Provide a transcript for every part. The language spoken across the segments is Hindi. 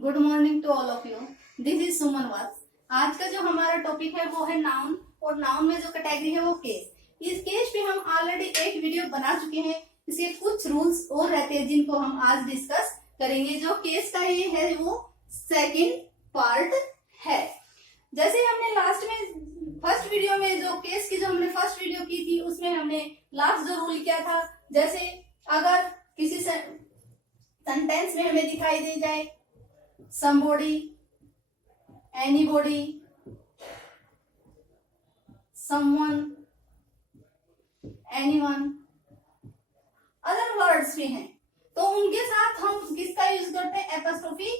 Good morning to all of you. This is Suman Vats. आज का जो हमारा टॉपिक है वो है नाउन, और नाउन में जो कैटेगरी है वो केस। इस केस पे हम ऑलरेडी एक वीडियो बना चुके हैं। इसके कुछ रूल्स और रहते हैं जिनको हम आज डिस्कस करेंगे। जो केस का ये है वो सेकंड पार्ट है। जैसे हमने लास्ट में फर्स्ट वीडियो में जो केस की जो हमने फर्स्ट वीडियो की थी उसमें हमने लास्ट जो रूल किया था, जैसे अगर किसी सेंटेंस में हमें दिखाई दे जाए somebody, anybody, someone, anyone, other words भी हैं, तो उनके साथ हम किसका यूज करते हैं? एपोस्ट्रोफी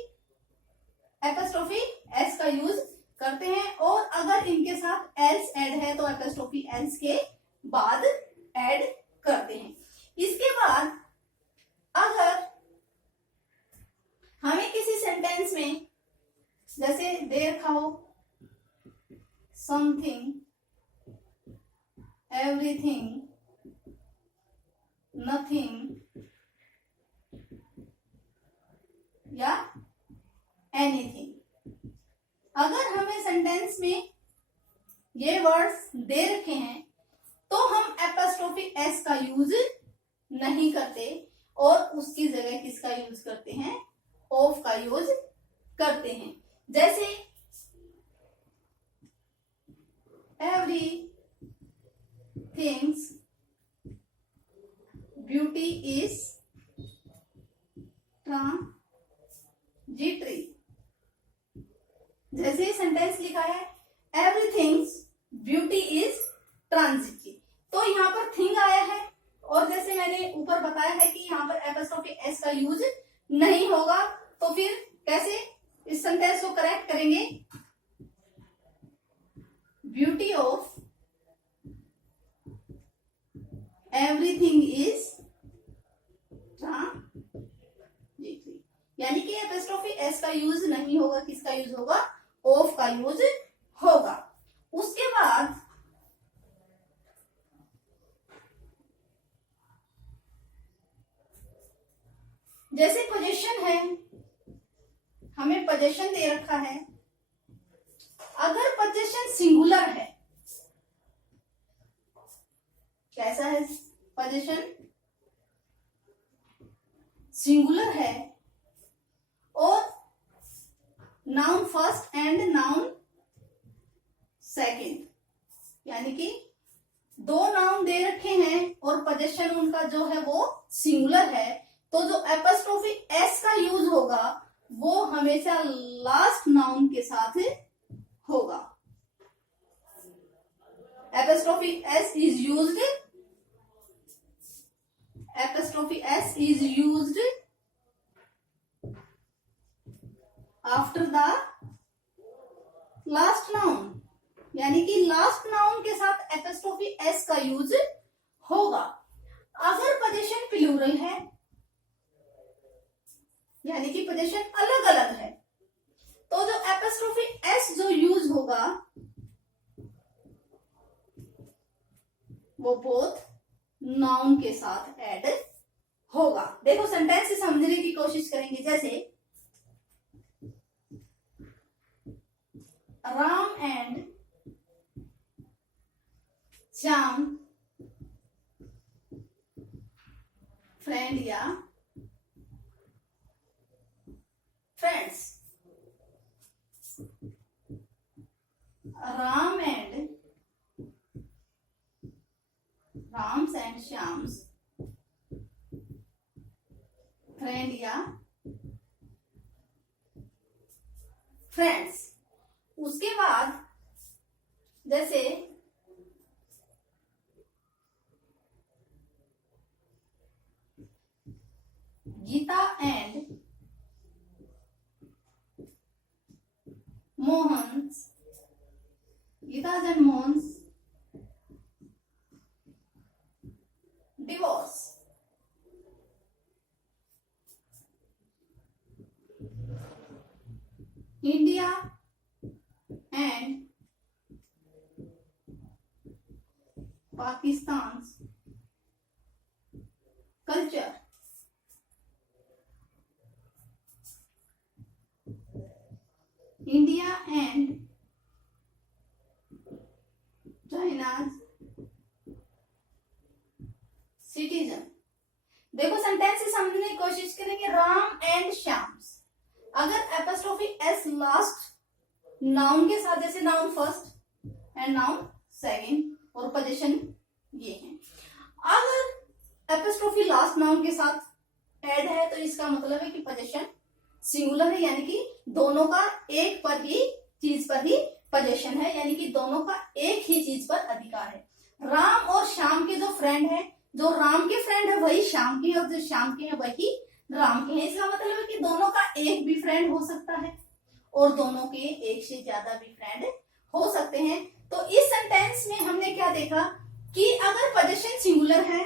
एस का यूज करते हैं। और अगर इनके साथ एल्स ऐड है तो एपोस्ट्रोफी एल्स के बाद ऐड करते हैं। इसके बाद अगर हमें किसी सेंटेंस में जैसे दे रखा हो समथिंग, एवरीथिंग, नथिंग या एनीथिंग, अगर हमें सेंटेंस में ये वर्ड्स दे रखे हैं तो हम एपोस्ट्रोफी एस का यूज नहीं करते और उसकी जगह किसका यूज करते हैं? ऑफ का यूज करते हैं। जैसे every things beauty is transitory. जैसे सेंटेंस लिखा है एवरीथिंग्स ब्यूटी इज ट्रांजिटरी, तो यहाँ पर थिंग आया है और जैसे मैंने ऊपर बताया है कि यहाँ पर एपोस्ट्रोफी एस का यूज नहीं होगा, तो फिर कैसे इस सेंटेंस को करेक्ट करेंगे? Beauty of everything is transitory, यानी कि एपोस्ट्रोफी एस का यूज नहीं होगा, किसका यूज होगा? ऑफ का यूज होगा। उसके बाद जैसे पोजीशन है, हमें पोजीशन दे रखा है। अगर पोजीशन सिंगुलर है, कैसा है? पोजीशन सिंगुलर है और noun first and noun second, यानी कि दो नाउन दे रखे हैं और पोजीशन उनका जो है वो सिंगुलर है, तो जो एपोस्ट्रोफी एस का यूज होगा वो हमेशा लास्ट नाउन के साथ होगा। Apostrophe S is used, apostrophe S is used after the last noun, यानी कि लास्ट नाउन के साथ एपोस्ट्रोफी एस का यूज होगा। अगर पोजीशन प्लूरल है, यानी कि पोजीशन अलग अलग है, तो जो एपोस्ट्रोफी एस जो यूज होगा वो बोथ नाउन के साथ ऐड होगा। देखो सेंटेंस से समझने की कोशिश करेंगे। जैसे राम एंड श्याम फ्रेंड या friends. Ram's and Shyam's friend या फ्रेंड्स। उसके बाद जैसे Geeta and Mohan's, Geeta's and Mohan's divorce। India and Pakistan's culture। Citizen. देखो सेंटेंस से समझने की कोशिश करेंगे। राम एंड श्याम, अगर एपोस्ट्रोफी एस लास्ट नाउन के साथ, जैसे noun first and noun second और पोजीशन ये है, अगर एपोस्ट्रोफी लास्ट नाउन के साथ ऐड है तो इसका मतलब है कि पोजीशन सिंगुलर है, यानी कि दोनों का एक पर ही चीज पर ही पोजीशन है, यानी कि दोनों का एक ही चीज पर अधिकार है। राम और श्याम के जो फ्रेंड है, जो राम के फ्रेंड है वही श्याम के, और जो श्याम के हैं वही राम के हैं। इसका मतलब है कि दोनों का एक भी फ्रेंड हो सकता है और दोनों के एक से ज्यादा भी फ्रेंड हो सकते हैं। तो इस सेंटेंस में हमने क्या देखा कि अगर पोजीशन सिंगुलर है,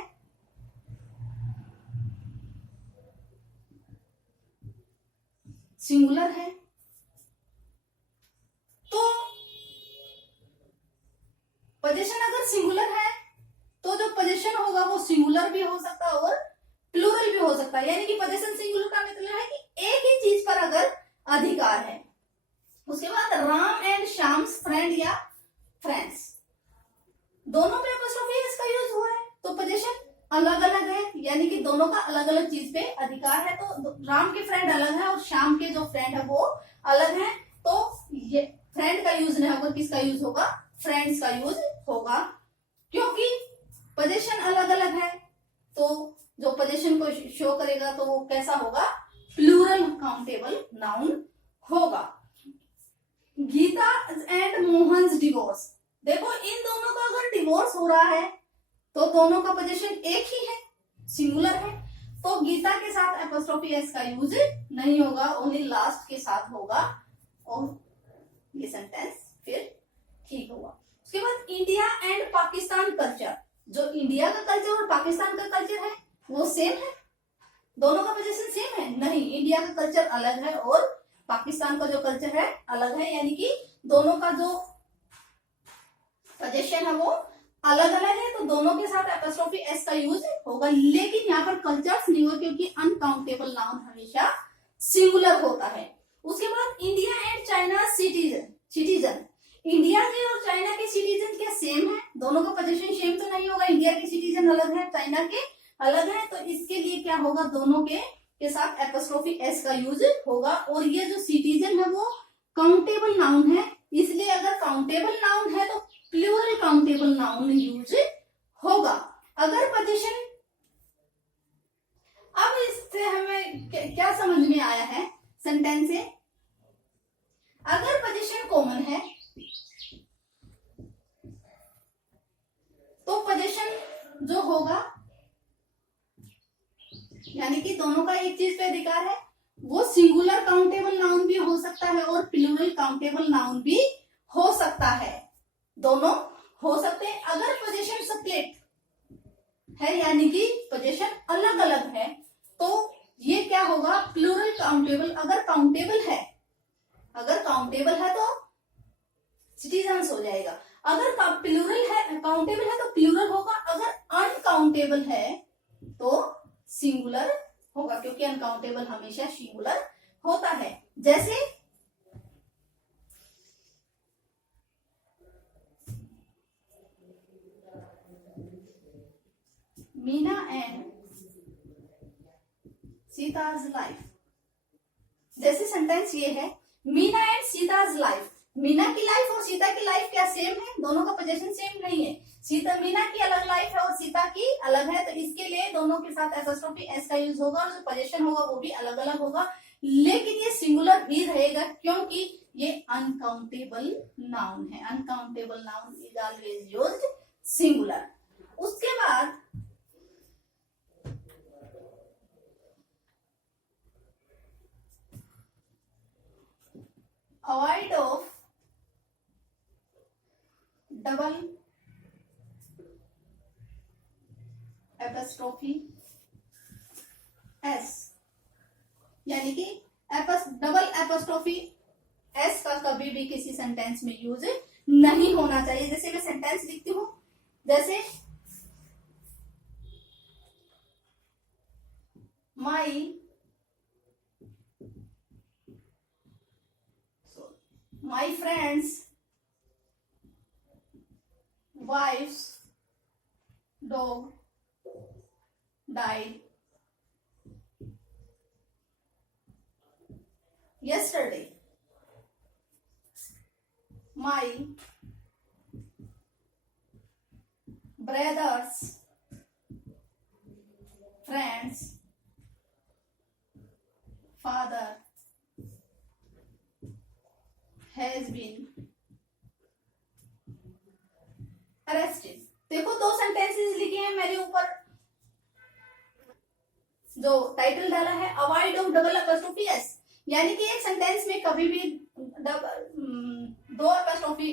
सिंगुलर है तो पोजीशन अगर सिंगुलर है तो जो पोजीशन होगा वो सिंगुलर भी हो सकता है और प्लूरल भी हो सकता है, यानी कि पोजीशन सिंगुलर का मतलब है कि एक ही चीज पर अगर अधिकार है। उसके बाद राम एंड श्याम फ्रेंड या फ्रेंड्स, दोनों पे एपोस्ट्रोफी एस का यूज हुआ है तो पोजीशन अलग अलग है, यानी कि दोनों का अलग अलग चीज पे अधिकार है। तो राम के फ्रेंड अलग है और श्याम के जो फ्रेंड है वो अलग है, तो ये फ्रेंड का यूज नहीं होगा, किसका यूज होगा, फ्रेंड्स का यूज होगा। क्योंकि पोजीशन अलग अलग है तो जो पोजीशन को शो करेगा तो वो कैसा होगा, प्लूरल काउंटेबल नाउन होगा। गीता एंड मोहन्स डिवोर्स, देखो इन दोनों का अगर डिवोर्स हो रहा है तो दोनों का पोजीशन एक ही है, सिंगुलर है, तो गीता के साथ एपोस्ट्रोफी एस का यूज नहीं होगा, ओनली लास्ट के साथ होगा और ये सेंटेंस फिर ठीक होगा। उसके बाद इंडिया एंड पाकिस्तान कल्चर, जो इंडिया का कल्चर और पाकिस्तान का कल्चर है वो सेम है, दोनों का पोजीशन सेम है, नहीं, इंडिया का कल्चर अलग है और पाकिस्तान का जो कल्चर है अलग है, यानी कि दोनों का जो पोजीशन है वो अलग अलग है, तो दोनों के साथ एपोस्ट्रोफी एस का यूज होगा। लेकिन यहाँ पर कल्चर्स नहीं होगा क्योंकि अनकाउंटेबल नाउन हमेशा सिंगुलर होता है। उसके बाद India and China citizen, India के और चाइना के सिटीजन क्या सेम है, दोनों का पोजीशन सेम तो नहीं होगा, इंडिया के सिटीजन अलग है, चाइना के अलग है, तो इसके लिए क्या होगा, दोनों के साथ एपोस्ट्रोफी एस का यूज होगा। और ये जो सिटीजन है वो काउंटेबल नाउन है, इसलिए अगर काउंटेबल नाउन है तो प्लूरल काउंटेबल नाउन यूज होगा। अगर पोजीशन, अब इससे हमें क्या समझ में आया है सेंटेंस से, अगर पोजीशन कॉमन है तो पोजीशन जो होगा, यानी कि दोनों का एक चीज पे अधिकार है, वो सिंगुलर काउंटेबल नाउन भी हो सकता है और प्लूरल काउंटेबल नाउन भी हो सकता है, दोनों हो सकते हैं। अगर पोजीशन स्प्लिट है, यानी कि पोजीशन अलग अलग है, तो ये क्या होगा, प्लूरल काउंटेबल। अगर काउंटेबल है तो सिटीजन्स हो जाएगा, अगर प्लूरल है, काउंटेबल है तो प्लूरल होगा, अगर अनकाउंटेबल है तो सिंगुलर होगा, क्योंकि अनकाउंटेबल हमेशा सिंगुलर होता है। जैसे मीना एंड सीताज लाइफ, जैसे सेंटेंस ये है, मीना एंड सीताज लाइफ, मीना की लाइफ और सीता की लाइफ क्या सेम है, दोनों का पोजीशन सेम नहीं है, मीना की अलग लाइफ है और सीता की अलग है, तो इसके लिए दोनों के साथ एपोस्ट्रोफी एस का यूज होगा और जो पोजीशन होगा वो भी अलग अलग होगा, लेकिन ये सिंगुलर भी रहेगा क्योंकि ये अनकाउंटेबल नाउन है, uncountable noun is always used singular. उसके बाद avoid of double apostrophe S, यानी कि डबल एपोस्ट्रोफी एस का कभी भी किसी सेंटेंस में यूज नहीं होना चाहिए। जैसे मैं सेंटेंस लिखती हूं, जैसे my friends wives dog died yesterday. My brothers, friends, father has been arrested. देखो दो सेंटेंसेस लिखे हैं मेरे ऊपर, जो टाइटल डाला है avoid of double apostrophe S, यानी कि एक सेंटेंस में कभी भी दो एपोस्ट्रोफी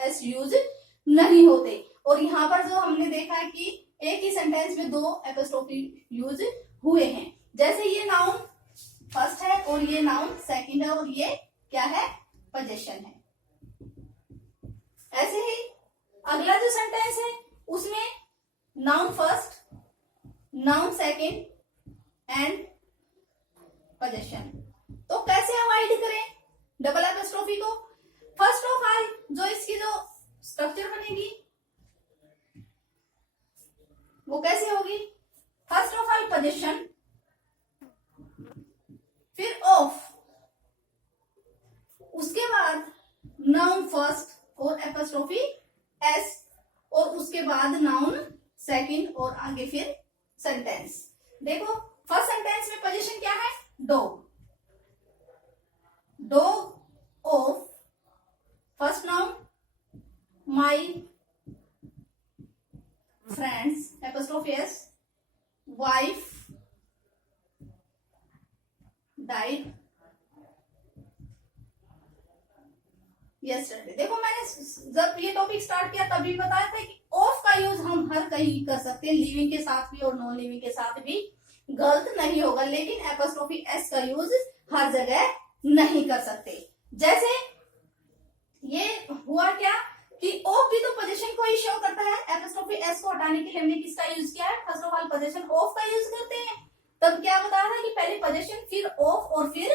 एस यूज नहीं होते। और यहाँ पर जो हमने देखा है कि एक ही सेंटेंस में दो एपोस्ट्रोफी यूज हुए हैं। जैसे ये नाउन फर्स्ट है और ये नाउन सेकंड है और ये क्या है, पोजीशन है। ऐसे ही अगला जो सेंटेंस है उसमें noun first, noun second and position. तो कैसे अवॉइड करें डबल एपोस्ट्रोफी को? फर्स्ट ऑफ ऑल जो इसकी जो स्ट्रक्चर बनेगी वो कैसे होगी? फर्स्ट ऑफ ऑल पोजीशन, फिर ऑफ, उसके बाद नाउन फर्स्ट और एपोस्ट्रोफी एस, और उसके बाद नाउन सेकंड और आगे फिर सेंटेंस। देखो फर्स्ट सेंटेंस में पोजीशन क्या है? Dog, dog of first noun, my friends apostrophe S, wife died yesterday. देखो मैंने जब ये टॉपिक स्टार्ट किया तभी बताया था कि ऑफ का यूज हम हर कहीं कर सकते हैं, लिविंग के साथ भी और नॉन लिविंग के साथ भी गलत नहीं होगा, लेकिन एपोस्ट्रोफी एस का यूज हर जगह नहीं कर सकते। जैसे ये हुआ क्या कि ऑफ की तो पोजीशन को ही शो करता है, एपोस्ट्रोफी एस को हटाने के लिए हमने किसका यूज किया है? First of all position of का यूज करते हैं। तब क्या बताया था कि पहले पोजीशन फिर ऑफ और फिर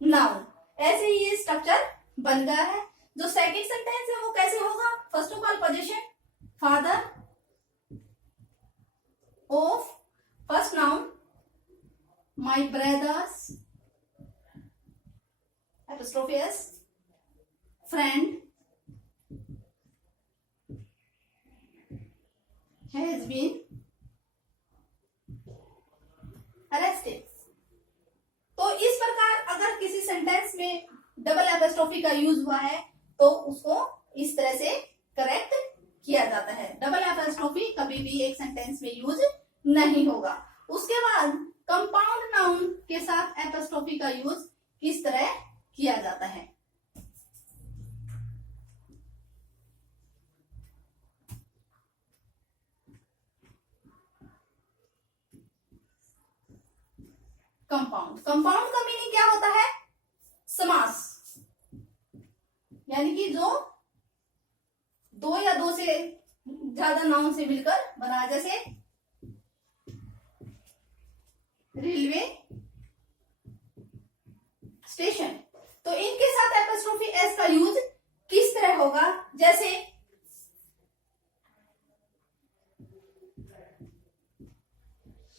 नाउन। ऐसे ही ये स्ट्रक्चर बन गया है। जो सेकंड सेंटेंस है वो कैसे होगा? First of all position father of first noun, my brothers apostrophe S, friend has been arrested। तो इस प्रकार अगर किसी सेंटेंस में डबल एपोस्ट्रोफी का यूज हुआ है तो उसको इस तरह से करेक्ट किया जाता है। डबल एपोस्ट्रोफी कभी भी एक सेंटेंस में यूज नहीं होगा। उसके बाद कंपाउंड नाउन के साथ एपोस्ट्रोफी का यूज किस तरह किया जाता है? कंपाउंड, कंपाउंड का मीनिंग क्या होता है? समास, यानी कि जो दो या दो से ज्यादा नाउन से मिलकर बना, जैसे रेलवे स्टेशन। तो इनके साथ एपोस्ट्रोफी एस का यूज किस तरह होगा? जैसे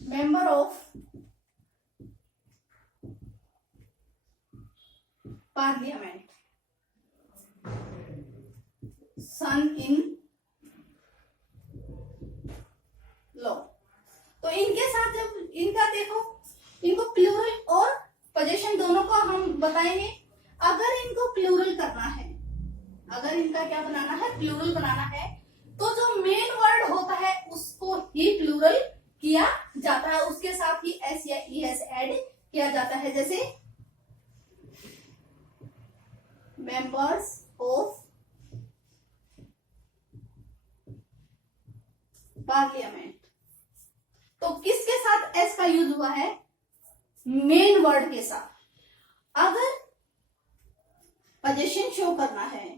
member of parliament, son in law. तो इनके साथ जब इनका देखो, इनको प्लूरल और पोजीशन दोनों को हम बताएंगे। अगर इनको प्लूरल करना है, अगर इनका क्या बनाना है? प्लूरल बनाना है, तो जो मेन वर्ड होता है उसको ही प्लूरल किया जाता है, उसके साथ ही एस या ई एस ऐड किया जाता है। जैसे मेंबर्स ऑफ पार्लियामेंट। तो किसके साथ एस का यूज हुआ है? मेन वर्ड के साथ। अगर पोजीशन शो करना है,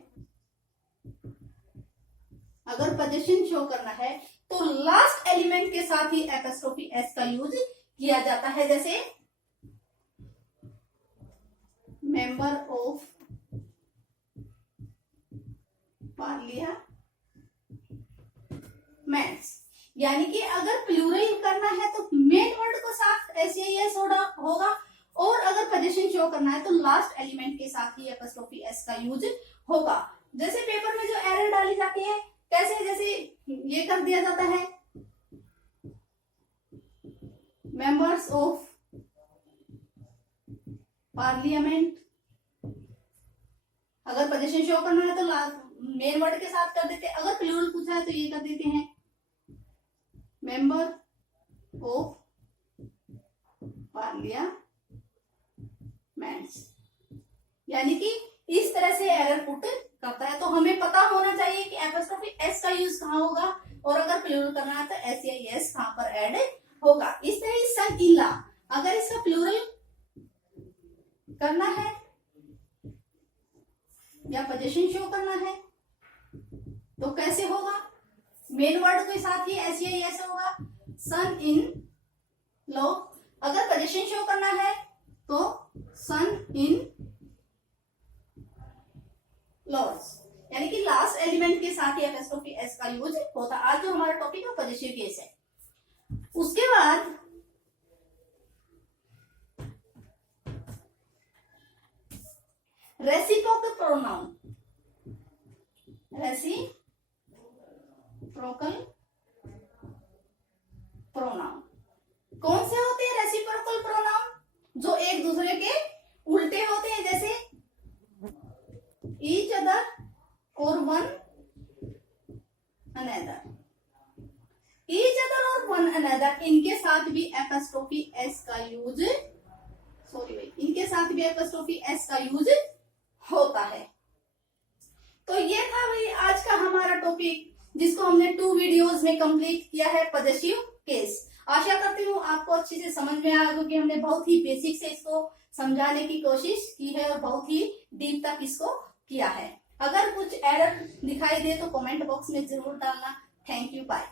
अगर पोजीशन शो करना है तो लास्ट एलिमेंट के साथ ही एपोस्ट्रोफी एस का यूज किया जाता है। जैसे मेंबर ऑफ पार्लियामेंट्स, यानी कि अगर प्लूरल करना है तो मेन वर्ड को साथ एस होगा, और अगर पोजीशन शो करना है तो लास्ट एलिमेंट के साथ ही एपोस्ट्रोफी एस का यूज होगा। जैसे पेपर में जो एरर डाली जाती है, कैसे, जैसे ये कर दिया जाता है, मेंबर्स ऑफ पार्लियामेंट, अगर पोजीशन शो करना है तो मेन वर्ड के साथ कर देते हैं, अगर प्लूरल पूछा है तो ये कर देते हैं मेंबर ऑफ पार्लियामेंट्स। यानी कि इस तरह से एरर पुट करता है। तो हमें पता होना चाहिए कि एपोस्ट्रोफी एस का यूज कहाँ होगा, और अगर प्लूरल करना है तो एस या एस कहाँ पर ऐड होगा। इस तरह सन इन लॉ, अगर इसका प्लूरल करना है या पोजीशन शो करना है तो कैसे होगा, मेन वर्ड के साथ ही एस या एस होगा, सन इन लॉ। अगर पोजीशन शो करना है तो सन इन लॉज, यानी कि लास्ट एलिमेंट के साथ ही एपोस्ट्रोफी एस का यूज होता है। आज जो हमारा टॉपिक है पॉजिटिव केस है। उसके बाद रेसिप्रोकल प्रोनाउन, रेसिप्रोकल प्रोनाउन कौन से होते हैं? रेसिप्रोकल प्रोनाउन जो एक दूसरे के उल्टे होते हैं, जैसे each other और one another। each other और one another इनके साथ भी एपोस्ट्रोफी एस का यूज, इनके साथ भी एपोस्ट्रोफी एस का यूज होता है। तो ये था भाई आज का हमारा टॉपिक, जिसको हमने 2 वीडियोस में कंप्लीट किया है, पॉजिटिव केस। आशा करती हूँ आपको अच्छे से समझ में आया, क्योंकि हमने बहुत ही बेसिक से इसको समझाने की कोशिश की है और बहुत ही डीप तक इसको किया है। अगर कुछ एरर दिखाई दे तो कमेंट बॉक्स में जरूर डालना। Thank you, bye.